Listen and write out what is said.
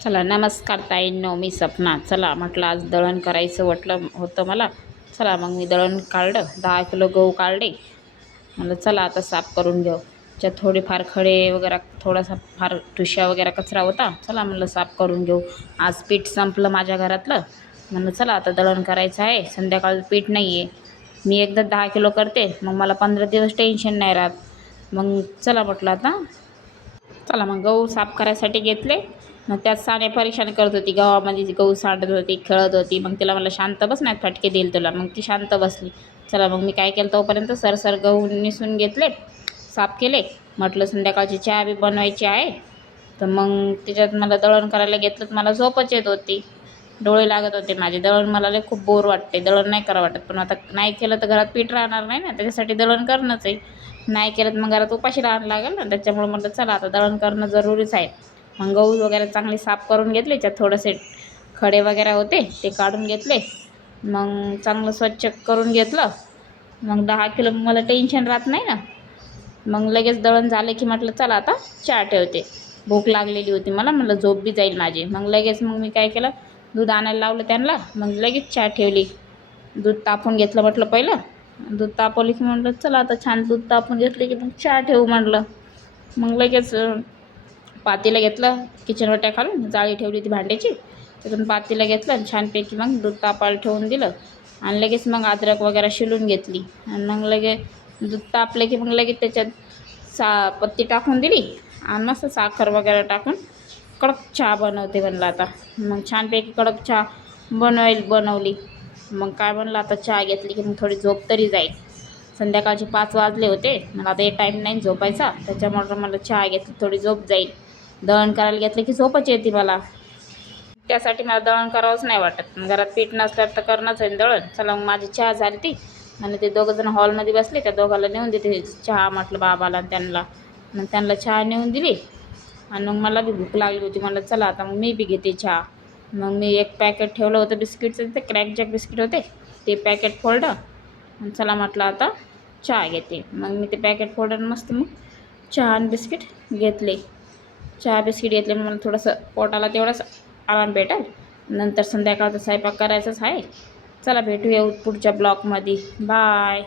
चला नमस्कार ताईंनो, मी सपना. चला म्हटलं आज दळण करायचं होतं मला. चला मग मी दळण काढलं, 10 किलो गहू काढले. म्हणलं चला आता साफ करून घेऊ. त्याच्यात थोडेफार खडे वगैरे, थोडासा फार ठुशा वगैरे कचरा होता. चला म्हणलं साफ करून घेऊ. आज पीठ संपलं माझ्या घरातलं. म्हणलं चला आता दळण करायचं आहे. संध्याकाळ पीठ नाही आहे. मी एकदा 10 किलो करते, मग मला 15 दिवस टेन्शन नाही राहत. मग चला म्हटलं आता चला मग गहू साफ करायसाठी घेतले. मग त्यात साने परेशान करत होती, गावामध्ये गहू सांडत होती, खेळत होती. मग तिला म्हणलं शांत बस, नाही फटके देईल तुला. मग ती शांत बसली. चला मग मी काय केलं, तोपर्यंत सरसर गहू निसून घेतले, साफ केले. म्हटलं संध्याकाळची चहा बी बनवायची आहे. तर मग त्याच्यात मला दळण करायला घेतलं तर मला झोपच येत होती, डोळे लागत होते माझे. दळण मला लय खूप बोर वाटते, दळण नाही करावं वाटत. पण आता नाही केलं तर घरात पीठ राहणार नाही ना, त्याच्यासाठी दळण करणंच आहे. नाही केलं तर मग घरात उपाशी राहायला लागेल ना, त्याच्यामुळे म्हटलं चला आता दळण करणं जरुरीच आहे. मग गहू वगैरे चांगले साफ करून घेतले. त्यात थोडेसे खडे वगैरे होते ते काढून घेतले. मग चांगलं स्वच्छ करून घेतलं. मग 10 किलो मला टेन्शन राहत नाही ना. मग लगेच दळण झालं की म्हटलं चला आता चहा ठेवते. भूक लागलेली होती मला, म्हटलं झोप बी जाईल माझी. मग लगेच मग मी काय केलं, दूध आणायला लावलं त्यांना. मग लगेच चहा ठेवली. दूध तापून घेतलं म्हटलं पहिलं. दूध तापवलं की म्हटलं चला आता छान दूध तापून घेतले की मग चहा ठेवू म्हटलं. मग लगेच पातेलं घेतलं, किचन वाट्या खालून जाळी ठेवली होती भांड्याची, त्यातून पातेलं घेतलं आणि छानपैकी मग दूध तापायला ठेवून दिलं. आणि लगेच मग अद्रक वगैरे शिलून घेतली. आणि मग लगेच दूध तापलं की मग लगेच त्याच्यात पत्ती टाकून दिली आणि मस्त साखर वगैरे टाकून कडक चहा बनवते म्हणलं आता. मग छानपैकी कडक चहा बनवली. मग काय म्हणलं आता चहा घेतली की मग थोडी झोप तरी जाईल. संध्याकाळचे 5 वाजले होते. मला आता एक टाईम नाही झोपायचा, त्याच्यामुळे मला चहा घेतली, थोडी झोप जाईल. दळण करायला घेतलं की झोपच येते मला. त्यासाठी मला दळण करावंच नाही वाटत. घरात पीठ नसल्यावर तर करणंच आहे दळण. चला मग माझी चहा झाली ती. आणि ते दोघंजण हॉलमध्ये बसले, त्या दोघाला नेऊन देते चहा म्हटलं बाबाला आणि त्यांना. मग त्यांना चहा नेऊन दिली. आणि मग मला बी भूक लागली होती. म्हणलं चला आता मग मी बी घेते चहा. मग मी एक पॅकेट ठेवलं होतं बिस्किटचं, ते क्रॅकजॅक बिस्किट होते, ते पॅकेट फोडलं. आणि चला म्हटलं आता चहा घेते. मग मी ते पॅकेट फोडून मस्त मग चहा आणि बिस्किट घेतले. चहा बिस्किट घेतले मला थोडंसं पोटाला तेवढंच आराम भेटेल. नंतर संध्याकाळचा स्वयंपाक करायचाच आहे. चला भेटूया पुढच्या ब्लॉगमध्ये. बाय.